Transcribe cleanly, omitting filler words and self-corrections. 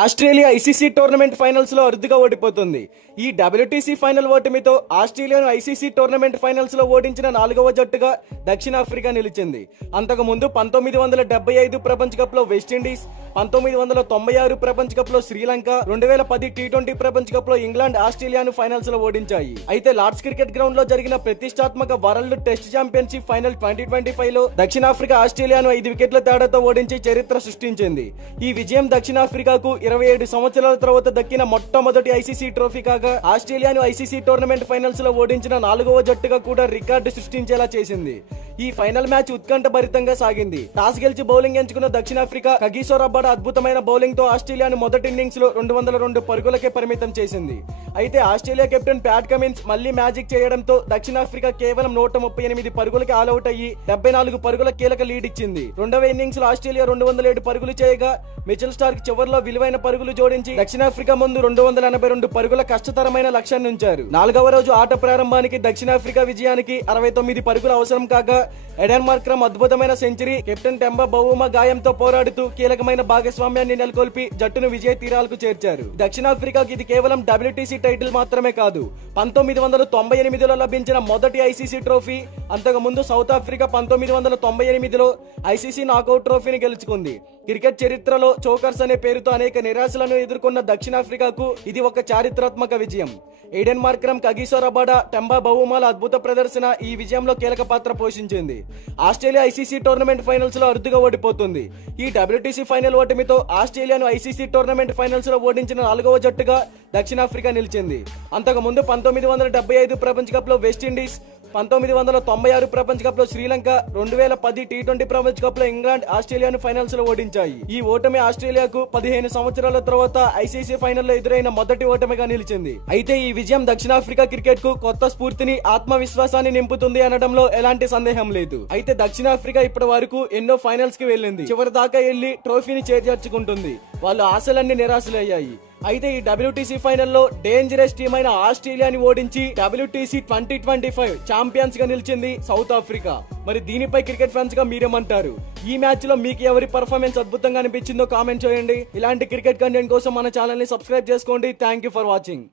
Australia ICC tournament finals లో అరుదుగా ఓడిపోతుంది. ఈ డబ్ల్యూటీసీ ఫైనల్ ఓటమితో ఆస్ట్రేలియాను ఐసీసీ టోర్నమెంట్ ఫైనల్స్ లో ఓడించిన 4వ జట్టుగా దక్షిణాఫ్రికా నిలిచింది. అంతకు ముందు 1975 ప్రపంచ కప్ లో వెస్టిండీస్, 1996 ప్రపంచ కప్ లో శ్రీలంక, 2010 టీ20 ప్రపంచ కప్ లో ఇంగ్లాండ్ ఆస్ట్రేలియాను ఫైనల్స్ లో ఓడించాయి. అయితే లార్డ్స్ క్రికెట్ గ్రౌండ్ లో జరిగిన ప్రతిష్టాత్మక వరల్డ్ టెస్ట్ ఛాంపియన్షిప్ ఫైనల్ 2025 లో దక్షిణాఫ్రికా ఆస్ట్రేలియాను 5 వికెట్ల తేడాతో ఓడించి చరిత్ర సృష్టించింది. ఈ విజయం దక్షిణాఫ్రికాకు 27 సంవత్సరాల తర్వాత దక్కిన మొట్టమొదటి ఐసీసీ ట్రోఫీ కాగా ఆస్ట్రేలియాను ఐసీసీ టోర్నమెంట్ ఫైనల్స్ లో ఓడించిన 4వ జట్టుగా కూడా రికార్డు సృష్టించేలా చేసింది. ఈ ఫైనల్ మ్యాచ్ ఉత్కంఠభరితంగా సాగింది. టాస్ గెలిచి బౌలింగ్ ఎంచుకున్న దక్షిణాఫ్రికా కగిసో రబాడా అద్భుతమైన బౌలింగ్ తో ఆస్ట్రేలియాను మొదటి ఇన్నింగ్స్ లో 202 పరుగులకే పరిమితం చేసింది. అయితే ఆస్ట్రేలియా కెప్టెన్ ప్యాట్ కమిన్స్ మళ్లీ మ్యాజిక్ చేయడంతో దక్షిణాఫ్రికా కేవలం 138 పరుగులకి ఆల్అౌట్ అయ్యి 74 పరుగుల కీలక లీడ్ ఇచ్చింది. రెండవ ఇన్నింగ్స్ లో ఆస్ట్రేలియా 207 పరుగులు చేయగా మిచెల్ స్టార్క్ చివర్లో విలువైన పరుగులు జోడించి దక్షిణాఫ్రికా ముందు 282 పరుగుల కష్టతరమైన లక్ష్యాన్ని ఉంచారు. 4వ రోజు ఆట ప్రారంభానికి దక్షిణాఫ్రికా విజయానికి 69 పరుగులు అవసరం కాగా ఎడెన్ మార్క్రమ్ అద్భుతమైన సెంచరీ, కెప్టెన్ టెంబా బౌమా గాయంతో పోరాడుతూ కీలకమైన భాగస్వామ్యాన్ని నెలకొల్పి జట్టును విజయ తీరాలకు చేర్చారు. దక్షిణాఫ్రికాకి ఇది కేవలం డబ్ల్యూటీసీ టైటిల్ మాత్రమే కాదు, 1998లో లభించిన మొదటి ఐసీసీ ట్రోఫీ. అంతకు ముందు సౌత్ ఆఫ్రికా 1998లో ఐసీసీ నాకౌట్ ట్రోఫీని గెలుచుకుంది. క్రికెట్ చరిత్రలో చోకర్స్ అనే పేరుతో అనేక నిరాశలను ఎదుర్కొన్న దక్షిణాఫ్రికాకు ఇది ఒక చారిత్రాత్మక విజయం. Aiden Markram, Kagiso Rabada, Temba బౌమాల అద్భుత ప్రదర్శన ఈ విజయంలో కీలక పాత్ర పోషించింది. ఆస్ట్రేలియా ఐసీసీ టోర్నమెంట్ ఫైనల్స్ లో అరుదుగా ఓడిపోతుంది. ఈ డబ్ల్యూటీసీ ఫైనల్ ఓటమితో ఆస్ట్రేలియాను ఐసీసీ టోర్నమెంట్ ఫైనల్స్ లో ఓడించిన 4వ జట్టుగా దక్షిణాఫ్రికా నిలిచింది. అంతకు ముందు 1975 ప్రపంచ కప్ లో వెస్టిండీస్, 1996 ప్రపంచ కప్ లో శ్రీలంక, 2010 టీ20 ప్రపంచ కప్ లో ఇంగ్లాండ్ ఆస్ట్రేలియాను ఫైనల్స్ లో ఓడించాయి. ఈ ఓటమి ఆస్ట్రేలియాకు 15 సంవత్సరాల తర్వాత ఐసీసీ ఫైనల్లో ఎదురైన మొదటి ఓటమిగా నిలిచింది. అయితే ఈ విజయం దక్షిణాఫ్రికా క్రికెట్ కు కొత్త స్ఫూర్తిని, ఆత్మవిశ్వాసాన్ని నింపుతుంది అనడంలో ఎలాంటి సందేహం లేదు. అయితే దక్షిణాఫ్రికా ఇప్పటి వరకు ఎన్నో ఫైనల్స్ కి వెళ్ళింది, చివరి దాకా వెళ్లి ట్రోఫీని చేజార్చుకుంటుంది. వాళ్ళ ఆశలన్నీ నిరాశలయ్యాయి. అయితే ఈ డబ్ల్యూటీసీ ఫైనల్లో డేంజరస్ టీం అయిన ఆస్ట్రేలియాని ఓడించి డబ్ల్యూటీసీ 2025 ఛాంపియన్స్ గా నిలిచింది సౌత్ ఆఫ్రికా. మరి దీనిపై క్రికెట్ ఫ్యాన్స్ గా మీరేమంటారు? ఈ మ్యాచ్ లో మీకు ఎవరి పర్ఫార్మెన్స్ అద్భుతంగా అనిపించిందో కామెంట్ చేయండి. ఇలాంటి క్రికెట్ కంటెంట్ కోసం మన ఛానల్ ని సబ్స్క్రైబ్ చేసుకోండి. Thank you for watching.